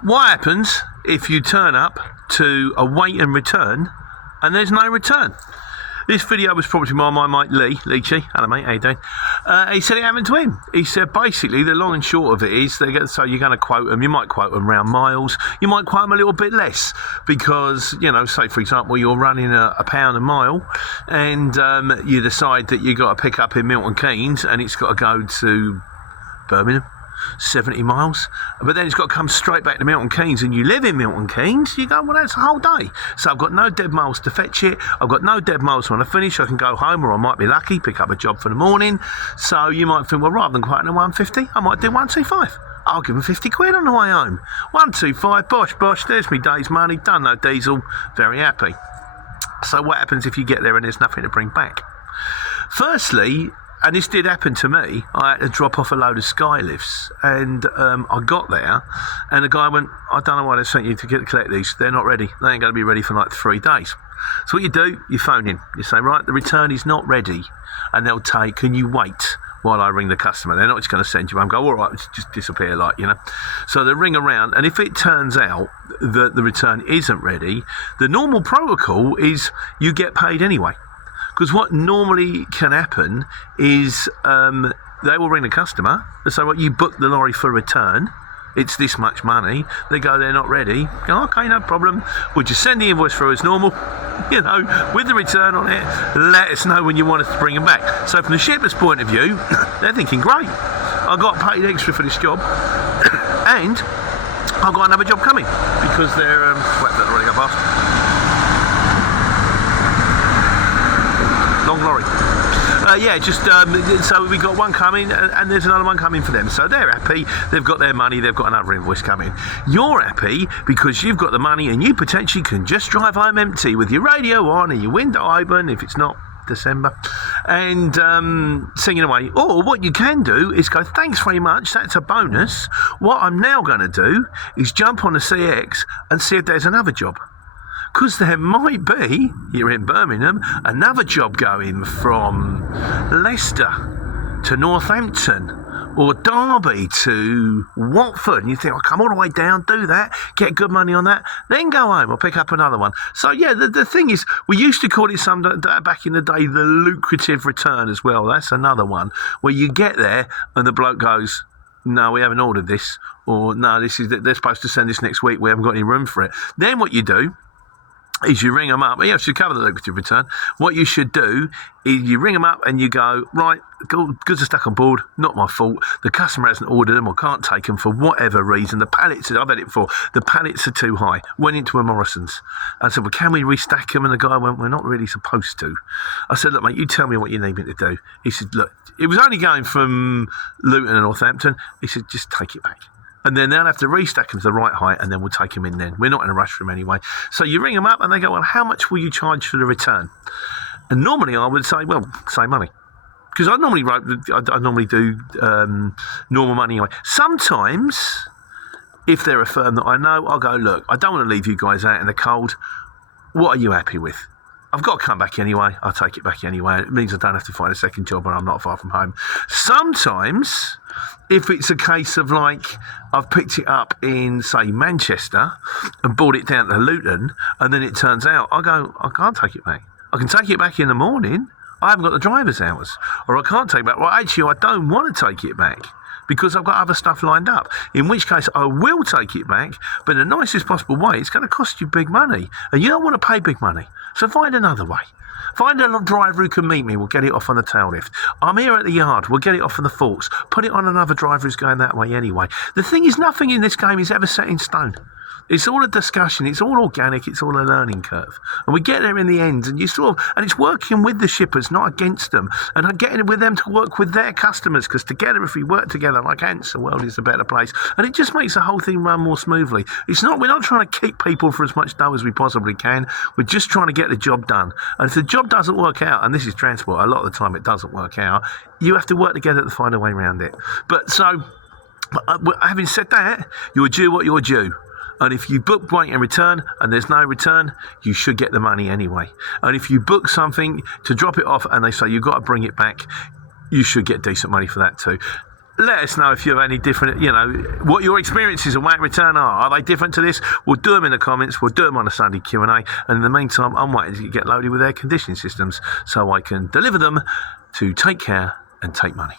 What happens if you turn up to a wait and return and there's no return? This video was brought to me by my mate Leachy. Hello mate, how you doing? He said it happened to him. He said basically the long and short of it is, so you're going to quote them, you might quote them round miles, you might quote them a little bit less because, you know, say for example you're running a pound a mile and you decide that you've got to pick up in Milton Keynes and it's got to go to Birmingham. 70 miles, but then it's got to come straight back to Milton Keynes and you live in Milton Keynes, you go, well, that's a whole day. So I've got no dead miles to fetch it, I've got no dead miles when I finish, I can go home, or I might be lucky, pick up a job for the morning. So you might think, well, rather than quoting a 150, I might do 125. I'll give them 50 quid on the way home. 125, bosh, there's me day's money, done, no diesel, very happy. So what happens if you get there and there's nothing to bring back? Firstly, and this did happen to me, I had to drop off a load of sky lifts, and I got there and the guy went, I don't know why they sent you to collect these, they're not ready, they ain't going to be ready for like 3 days. So what you do, you phone in, you say, right, the return is not ready, and they'll take, can you wait while I ring the customer? They're not just going to send you home and go, all right, just disappear, like, you know. So they ring around, and if it turns out that the return isn't ready, the normal protocol is you get paid anyway. Because what normally can happen is they will ring the customer and say, well, you booked the lorry for return, it's this much money. They go, they're not ready. Go, okay, no problem. We'll just send the invoice through as normal, you know, with the return on it. Let us know when you want us to bring them back. So from the shipper's point of view, they're thinking, great, I got paid extra for this job and I've got another job coming because they're, wait, that's already go past. Long lorry. So we got one coming and there's another one coming for them. So they're happy, they've got their money, they've got another invoice coming. You're happy because you've got the money and you potentially can just drive home empty with your radio on and your window open if it's not December and singing away. Or what you can do is go, thanks very much, that's a bonus. What I'm now going to do is jump on the CX and see if there's another job. Because there might be, here in Birmingham, another job going from Leicester to Northampton or Derby to Watford. And you think, I'll come all the way down, do that, get good money on that, then go home or pick up another one. So, yeah, the thing is, we used to call it back in the day, the lucrative return as well. That's another one where you get there and the bloke goes, no, we haven't ordered this. Or, no, they're supposed to send this next week, we haven't got any room for it. Then what you do is you ring them up. You should cover the lucrative return. What you should do is you ring them up and you go, right, goods are stuck on board, not my fault. The customer hasn't ordered them or can't take them for whatever reason. The pallets, I've had it before, the pallets are too high. Went into a Morrison's. I said, well, can we restack them? And the guy went, we're not really supposed to. I said, look, mate, you tell me what you need me to do. He said, look, it was only going from Luton and Northampton. He said, just take it back. And then they'll have to restack them to the right height and then we'll take them in then. We're not in a rush for them anyway. So you ring them up and they go, well, how much will you charge for the return? And normally I would say, well, same money. Because I normally do normal money anyway. Sometimes, if they're a firm that I know, I'll go, look, I don't want to leave you guys out in the cold. What are you happy with? I've got to come back anyway. I'll take it back anyway. It means I don't have to find a second job and I'm not far from home. Sometimes, if it's a case of like, I've picked it up in, say, Manchester and brought it down to Luton, and then it turns out, I go, I can't take it back. I can take it back in the morning. I haven't got the driver's hours. Or I can't take it back. Well, actually, I don't want to take it back because I've got other stuff lined up. In which case, I will take it back, but in the nicest possible way. It's going to cost you big money. And you don't want to pay big money. So find another way. Find a driver who can meet me. We'll get it off on the tail lift. I'm here at the yard. We'll get it off on the forks. Put it on another driver who's going that way anyway. The thing is, nothing in this game is ever set in stone. It's all a discussion. It's all organic. It's all a learning curve. And we get there in the end, and and it's working with the shippers, not against them. And I'm getting with them to work with their customers, because together, if we work together like ants, the world is a better place. And it just makes the whole thing run more smoothly. We're not trying to kick people for as much dough as we possibly can. We're just trying to get the job done. And if the job doesn't work out, and this is transport, a lot of the time it doesn't work out, you have to work together to find a way around it. But so, having said that, you're due what you're due. And if you book wait and return and there's no return, you should get the money anyway. And if you book something to drop it off and they say you've got to bring it back, you should get decent money for that too. let us know if you have any different, what your experiences of wank return are. Are they different to this? We'll do them in the comments. We'll do them on a Sunday Q&A. And in the meantime, I'm waiting to get loaded with air conditioning systems so I can deliver them to take care and take money.